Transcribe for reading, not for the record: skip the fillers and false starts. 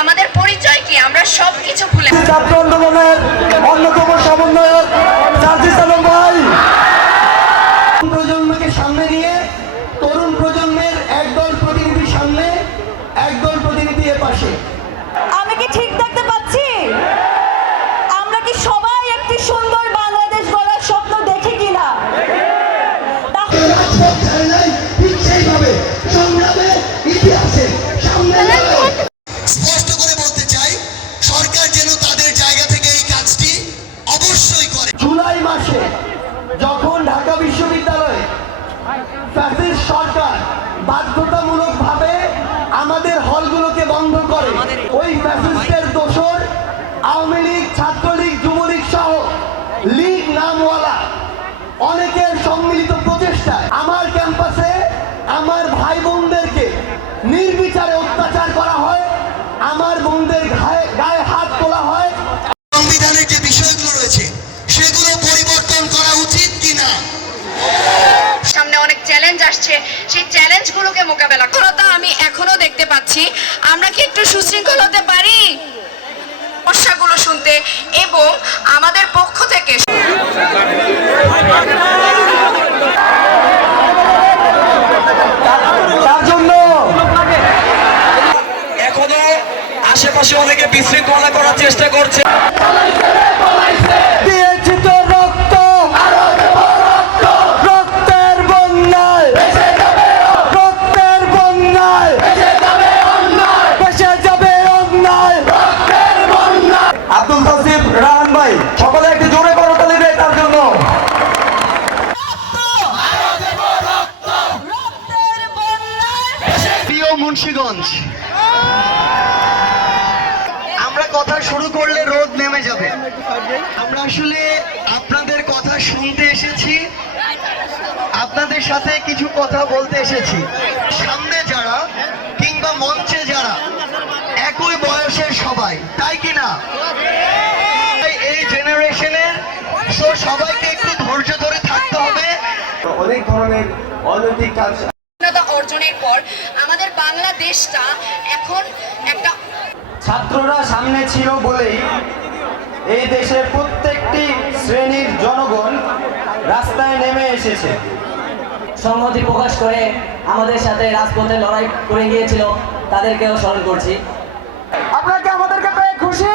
আমাদের পরিচয় কি, আমরা সবকিছু ভুলে ছাত্র আন্দোলনের অন্যতম সমন্বয়ক সার্জিস আলম ভাই প্রজন্মকে সামনে নিয়ে তরুণ প্রজন্মের একদল প্রতিনিধির সামনে একদল প্রতিনিধি এর পাশে। আমি কি ঠিক দেখতে পাচ্ছি? আমরা কি সবাই একটি সুন্দর বাংলাদেশ গড়ার স্বপ্ন দেখি কিনা? স্পষ্ট করে বলতে চাই, সরকার যেন তাদের জায়গা থেকে এই কাজটি অবশ্যই করে। জুলাই মাসে যখন ঢাকা বিশ্ববিদ্যালয়ে ফ্যাসিস্ট সরকার বাধ্যতামূলকভাবে আমাদের হলগুলোকে বন্ধ করে, ওই ফ্যাসিস্টের দোসর আওয়ামী লীগ, ছাত্রলীগ, যুবলীগ সহ লীগ নামওয়ালা অনেকের সম্মিলিত প্রচেষ্টায় আমার ক্যাম্পাসে আমার ভাই বোনদেরকে নির্বিচারে অত্যাচার করা হয়, আমার বোনদের গায়ে হাত তোলা হয়। সংবিধানের যে বিষয়গুলো রয়েছে সেগুলো পরিবর্তন করা উচিত কিনা? সামনে অনেক চ্যালেঞ্জ আসছে, সেই চ্যালেঞ্জগুলোকে মোকাবেলা করা আমি এখনো দেখতে পাচ্ছি। আমরা কি একটু সুশৃঙ্খল হতে পারি সমস্যাগুলো শুনতে এবং আমাদের পক্ষ থেকে তার জন্য এখনো আশেপাশে অনেকে বিশৃঙ্খলা করার চেষ্টা করছে। দিয়েছি তো রক্ত, রক্তের বন্যায়, রক্তের বন্যায় ভেসে যাবে অন্যায়। আব্দুল হাসিব রাহান ভাই, সকলে একটু জোরে করতালি দেয় তার জন্য। প্রিয় মুন্সিগঞ্জ, আমরা কথা শুরু করলে রোদ নেমে যাবে। আমরা আসলে আপনাদের কথা শুনতে এসেছি, আপনাদের সাথে কিছু কথা বলতে এসেছি। সামনে যারা কিংবা মঞ্চে যারা একই বয়সের সবাই, তাই কি না? এই জেনারেশনের সবাইকে একটু ধৈর্য ধরে থাকতে হবে। অনেক ধরনের অনৈতিক কাজ অর্জনের পর আমাদের বাংলাদেশটা এখন একটা ছাত্ররা সামনে ছিল বলেই এই দেশের প্রত্যেকটি শ্রেণীর জনগণ রাস্তায় নেমে এসেছে, সংহতি প্রকাশ করে আমাদের সাথে রাজপথে লড়াই করে গিয়েছিল, তাদেরকেও স্মরণ করছি। আপনাকে আমাদেরকে পেয়ে খুশি?